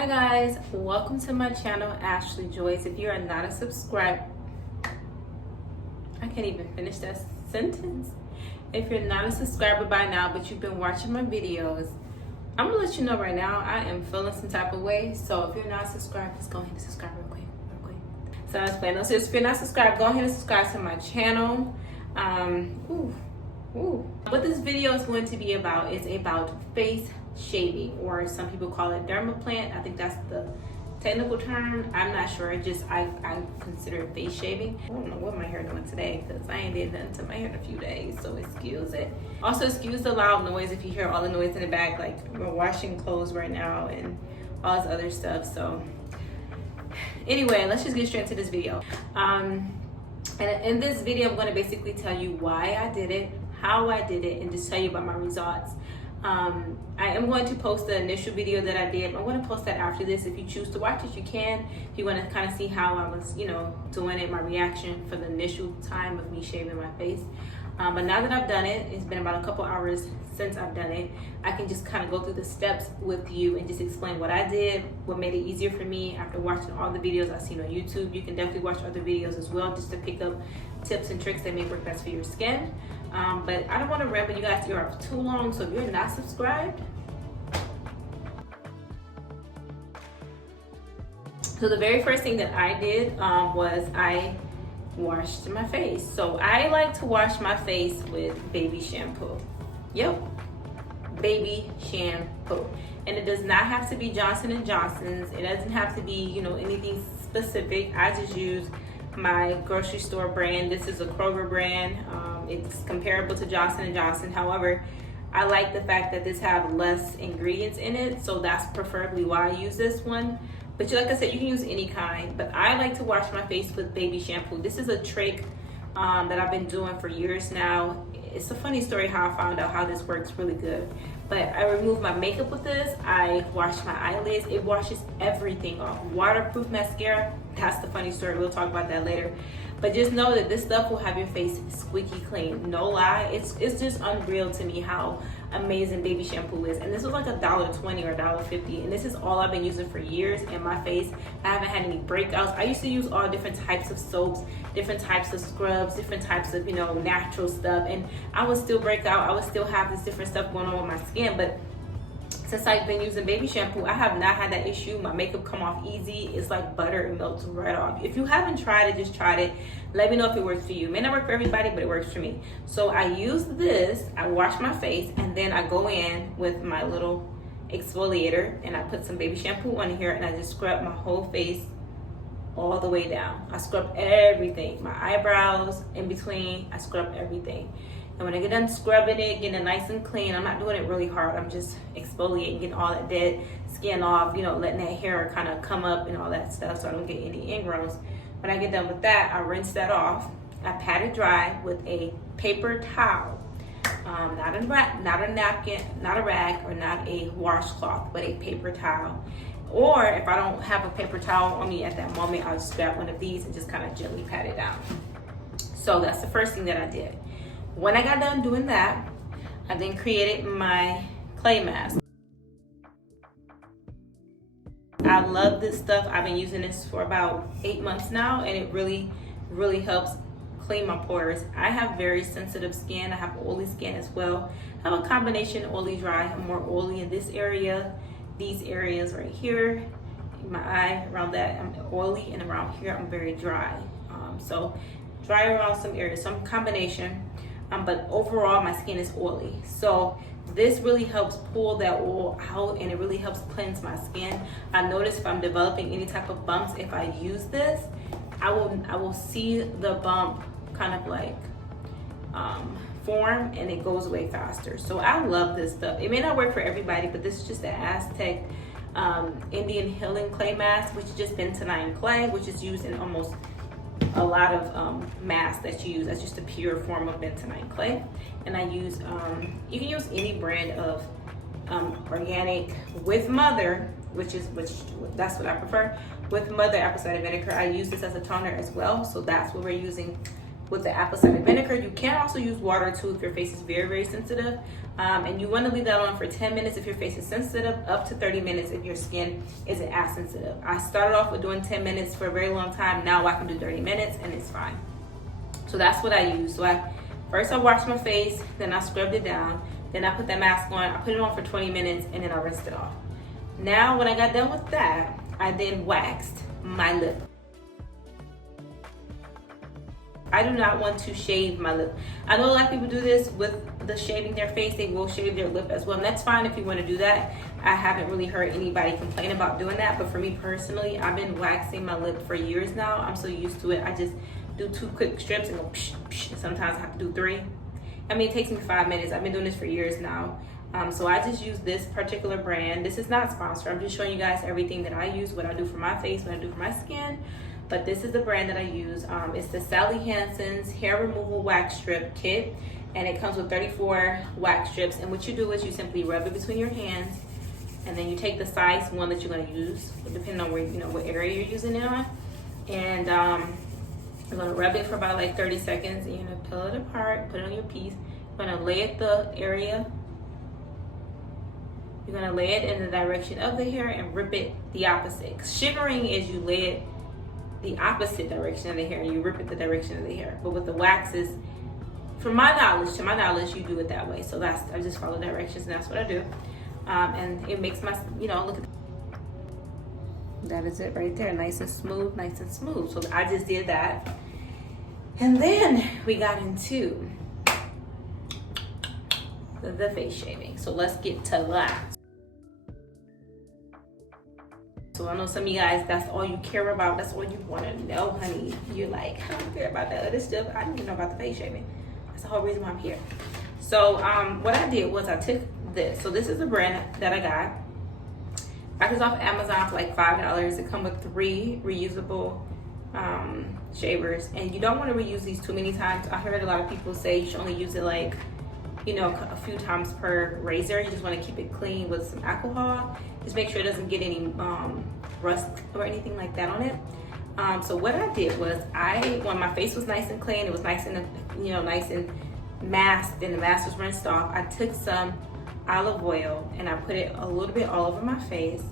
Hi guys, welcome to my channel, Ashley Joyce. If you are not a subscriber, I can't even finish that sentence. If you're not a subscriber by now, but you've been watching my videos, I'm gonna let you know right now, I am feeling some type of way. So if you're not subscribed, just go ahead and subscribe real quick. So I was playing. So if you're not subscribed, go ahead and subscribe to my channel. What this video is going to be about is about face shaving, or some people call it dermaplant. I think that's the technical term. I'm not sure. I consider it face shaving. I don't know what my hair doing today because I ain't did nothing to my hair in a few days, so excuse it. Also excuse the loud noise if you hear all the noise in the back, like we're washing clothes right now and all this other stuff. So anyway, let's just get straight into this video. And in this video, I'm going to basically tell you why I did it, how I did it, and just tell you about my results. I am going to post the initial video that I did. I'm going to post that after this. If you choose to watch it, you can. If you want to kind of see how I was, doing it, my reaction for the initial time of me shaving my face. But now that I've done it, it's been about a couple hours since I've done it. I can just kind of go through the steps with you and just explain what I did, what made it easier for me after watching all the videos I've seen on YouTube. You can definitely watch other videos as well, just to pick up tips and tricks that may work best for your skin. But I don't want to ramble you guys ear off too long, so if you're not subscribed, so the very first thing that I did was I washed my face. So I like to wash my face with baby shampoo. Yep, baby shampoo. And it does not have to be Johnson & Johnson's. It doesn't have to be, anything specific. I just use my grocery store brand. This is a Kroger brand. It's comparable to Johnson & Johnson. However, I like the fact that this have less ingredients in it, so that's preferably why I use this one. But like I said, you can use any kind, but I like to wash my face with baby shampoo. This is a trick that I've been doing for years now. It's a funny story how I found out how this works really good. But I remove my makeup with this. I wash my eyelids. It washes everything off. Waterproof mascara, that's the funny story. We'll talk about that later. But just know that this stuff will have your face squeaky clean. No lie, it's just unreal to me how amazing baby shampoo is. And this was like $1.20 or $1.50, and this is all I've been using for years in my face. I haven't had any breakouts. I used to use all different types of soaps, different types of scrubs, different types of natural stuff, and I would still break out. I would still have this different stuff going on with my skin. But since I've been using baby shampoo, I have not had that issue. My makeup come off easy. It's like butter. It melts right off. If you haven't tried it, just try it. Let me know if it works for you. It may not work for everybody, but it works for me. So I use this. I wash my face, and then I go in with my little exfoliator, and I put some baby shampoo on here, and I just scrub my whole face all the way down. I scrub everything. My eyebrows, in between, I scrub everything. And when I get done scrubbing it, getting it nice and clean, I'm not doing it really hard. I'm just exfoliating, getting all that dead skin off, letting that hair kind of come up and all that stuff so I don't get any ingrowns. When I get done with that, I rinse that off. I pat it dry with a paper towel. Not a napkin, not a rag, or not a washcloth, but a paper towel. Or if I don't have a paper towel on me at that moment, I'll just grab one of these and just kind of gently pat it down. So that's the first thing that I did. When I got done doing that, I then created my clay mask. I love this stuff. I've been using this for about 8 months now, and it really, really helps clean my pores. I have very sensitive skin. I have oily skin as well. I have a combination oily dry. I'm more oily in this area, these areas right here, in my eye, around that I'm oily, and around here I'm very dry. So dry around some areas, some combination. But overall, my skin is oily. So this really helps pull that oil out, and it really helps cleanse my skin. I notice if I'm developing any type of bumps, if I use this, I will see the bump kind of like form, and it goes away faster. So I love this stuff. It may not work for everybody, but this is just the Aztec Indian Healing Clay Mask, which is just bentonite clay, which is used in almost a lot of masks that you use. That's just a pure form of bentonite clay. And I use, you can use any brand of organic with mother, which that's what I prefer. With mother apple cider vinegar. I use this as a toner as well, so that's what we're using with the apple cider vinegar. You can also use water too if your face is very, very sensitive. And you want to leave that on for 10 minutes if your face is sensitive, up to 30 minutes if your skin isn't as sensitive. I started off with doing 10 minutes for a very long time. Now I can do 30 minutes and it's fine. So that's what I use. So first I washed my face, then I scrubbed it down, then I put that mask on, I put it on for 20 minutes, and then I rinsed it off. Now when I got done with that, I then waxed my lip. I do not want to shave my lip. I know a lot of people do this with the shaving their face. They will shave their lip as well, and that's fine if you want to do that. I haven't really heard anybody complain about doing that, but for me personally, I've been waxing my lip for years now. I'm so used to it. I just do 2 quick strips and go psh, psh. Sometimes I have to do 3. I mean, it takes me 5 minutes. I've been doing this for years now. So I just use this particular brand. This is not sponsored. I'm just showing you guys everything that I use, what I do for my face, what I do for my skin. But this is the brand that I use. It's the Sally Hansen's Hair Removal Wax Strip Kit. And it comes with 34 wax strips. And what you do is you simply rub it between your hands. And then you take the size one that you're going to use, depending on where, what area you're using it on. And you're going to rub it for about like 30 seconds. And you're going to peel it apart, put it on your piece. You're going to lay it the area. You're going to lay it in the direction of the hair and rip it the opposite. Shivering is you lay it the opposite direction of the hair and you rip it the direction of the hair. But with the waxes, to my knowledge, you do it that way. So I just follow directions, and that's what I do. And it makes my, look at that is it right there, nice and smooth, nice and smooth. So I just did that, and then we got into the face shaving. So let's get to that. So I know some of you guys, that's all you care about. That's all you want to know, honey. You're like, I don't care about that other stuff. I don't even know about the face shaving. That's the whole reason why I'm here. So what I did was I took this. So this is the brand that I got. I got this off Amazon for like $5. It comes with 3 reusable shavers. And you don't want to reuse these too many times. I heard a lot of people say you should only use it like, a few times per razor. You just want to keep it clean with some alcohol. Just make sure it doesn't get any rust or anything like that on it. So what I did was when my face was nice and clean, it was nice and nice and masked, and the mask was rinsed off, I took some olive oil and I put it a little bit all over my face,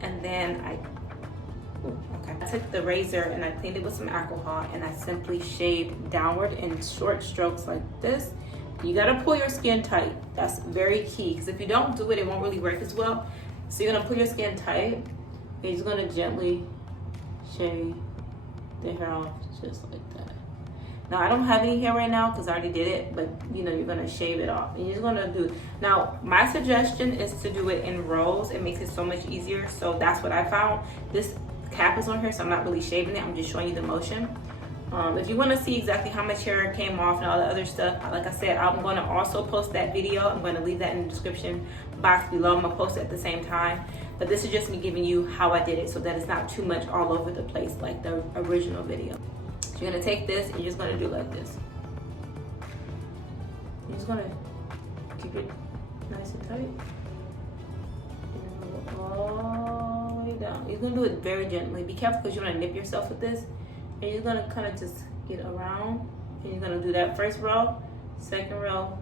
and then I took the razor and I cleaned it with some alcohol, and I simply shaved downward in short strokes like this. You gotta pull your skin tight. That's very key, because if you don't do it, it won't really work as well. So you're gonna pull your skin tight, and you're just gonna gently shave the hair off just like that. Now I don't have any hair right now because I already did it, but you're gonna shave it off, and you're just gonna do it. Now my suggestion is to do it in rows. It makes it so much easier. So that's what I found. This cap is on here, so I'm not really shaving it. I'm just showing you the motion. If you want to see exactly how much hair came off and all the other stuff, like I said, I'm going to also post that video. I'm going to leave that in the description box below. I'm going to post it at the same time. But this is just me giving you how I did it so that it's not too much all over the place like the original video. So you're going to take this and you're just going to do like this. You're just going to keep it nice and tight. And go all the way down. You're going to do it very gently. Be careful because you're going to nip yourself with this. And you're gonna kind of just get around, and you're gonna do that first row, second row,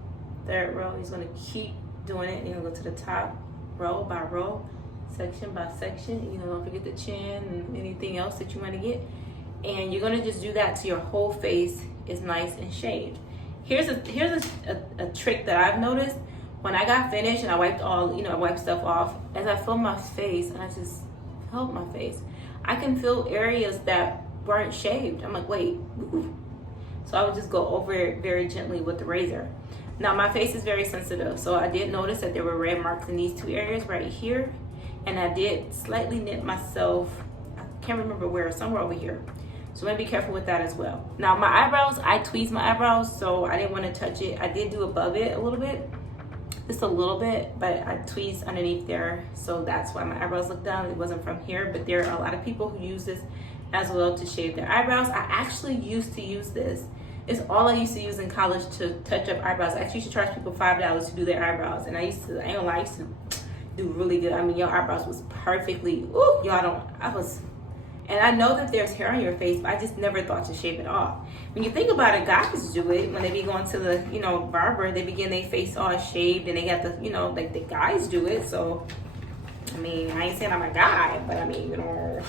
third row. You're gonna keep doing it, and you're gonna go to the top, row by row, section by section. Don't forget the chin and anything else that you want to get. And you're gonna just do that till your whole face is nice and shaved. Here's a trick that I've noticed. When I got finished and I wiped I wiped stuff off, as I feel my face and I just felt my face, I can feel areas that weren't shaved. I'm like, wait. Ooh. So I would just go over it very gently with the razor. Now my face is very sensitive, so I did notice that there were red marks in these 2 areas right here, and I did slightly nip myself. I can't remember where, somewhere over here. So I'm gonna be careful with that as well. Now my eyebrows, I tweezed my eyebrows, so I didn't want to touch it. I did do above it a little bit, just a little bit, but I tweezed underneath there, so that's why my eyebrows look down. It wasn't from here, but there are a lot of people who use this as well to shave their eyebrows. I actually used to use this. It's all I used to use in college to touch up eyebrows. I actually used to charge people $5 to do their eyebrows, and I ain't gonna lie, I used to do really good. I mean, your eyebrows was perfectly, And I know that there's hair on your face, but I just never thought to shave it off. When you think about it, guys do it when they be going to the, you know, barber. They begin their face all shaved, and they got the, you know, like the guys do it. So, I mean, I ain't saying I'm a guy, but I mean, you know,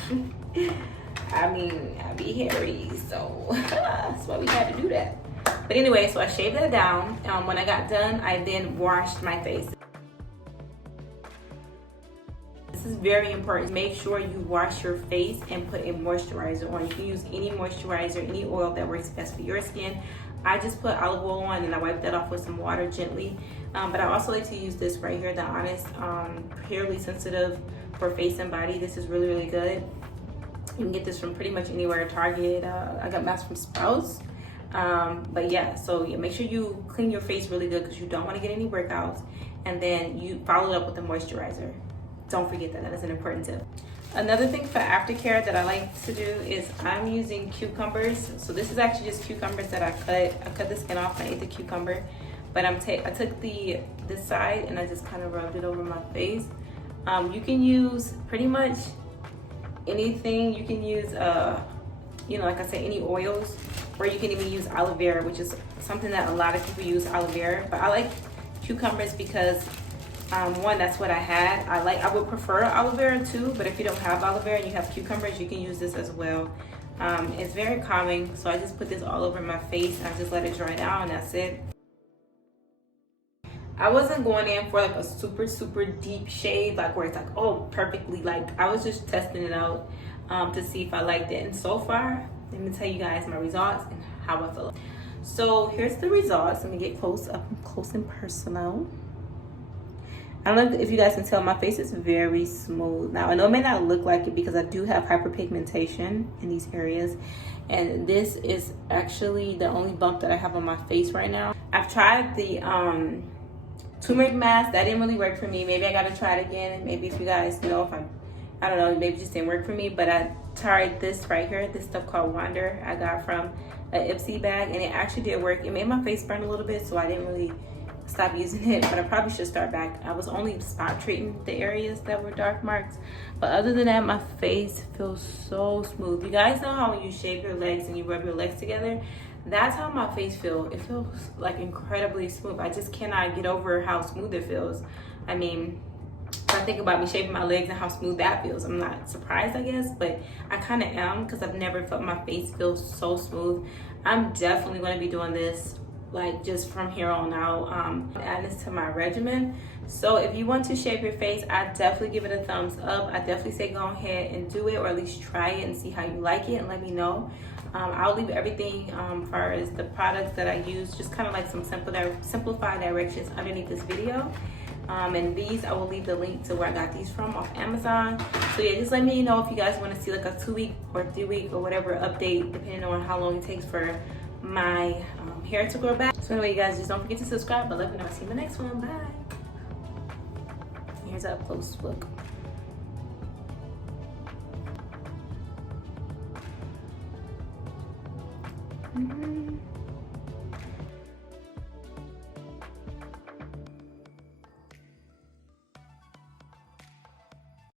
I mean, I be hairy, so that's why we had to do that. But anyway, so I shaved that down. When I got done, I then washed my face. This is very important. Make sure you wash your face and put a moisturizer on. You can use any moisturizer, any oil that works best for your skin. I just put olive oil on and I wipe that off with some water gently. But I also like to use this right here, the Honest Purely Sensitive for face and body. This is really, really good. You can get this from pretty much anywhere, Target. I got mine from Sprouts. But yeah, so yeah, make sure you clean your face really good because you don't want to get any breakouts. And then you follow it up with a moisturizer. Don't forget that, that is an important tip. Another thing for aftercare that I like to do is I'm using cucumbers. So this is actually just cucumbers that I cut the skin off and I ate the cucumber. But I took this side and I just kind of rubbed it over my face. You can use pretty much anything. You can use, you know, like I said, any oils, or you can even use aloe vera, which is something that a lot of people use, aloe vera. But I like cucumbers because one, that's what I had. I would prefer aloe vera too, but if you don't have aloe vera and you have cucumbers, you can use this as well. It's very calming, so I just put this all over my face and I just let it dry down, and that's it. I wasn't going in for like a super, super deep shade, like where it's like, oh, perfectly, like I was just testing it out to see if I liked it. And so far, let me tell you guys my results and how I feel. So here's the results. Let me get close and personal. I don't know if you guys can tell, my face is very smooth. Now, I know it may not look like it because I do have hyperpigmentation in these areas. And this is actually the only bump that I have on my face right now. I've tried the turmeric mask. That didn't really work for me. Maybe I gotta try it again. Maybe if you guys know if I don't know, maybe it just didn't work for me. But I tried this right here, this stuff called Wander. I got from an Ipsy bag, and it actually did work. It made my face burn a little bit, so I didn't really stop using it, but I probably should start back. I was only spot treating the areas that were dark marks, but other than that, my face feels so smooth. You guys know how when you shave your legs and you rub your legs together, that's how my face feels. It feels like incredibly smooth. I just cannot get over how smooth it feels. I mean, if I think about me shaving my legs and how smooth that feels, I'm not surprised, I guess, but I kind of am because I've never felt my face feel so smooth. I'm definitely going to be doing this like just from here on out, add this to my regimen. So if you want to shave your face, I definitely give it a thumbs up. I definitely say go ahead and do it, or at least try it and see how you like it and let me know. I'll leave everything as far as the products that I use, just kind of like some simplified directions underneath this video. And these, I will leave the link to where I got these from off Amazon. So yeah, just let me know if you guys want to see like a 2-week or 3-week or whatever update, depending on how long it takes for my hair to grow back. So anyway, you guys, just don't forget to subscribe. I love you, and I'll see you in the next one. Bye. Here's a up close look. Mm-hmm.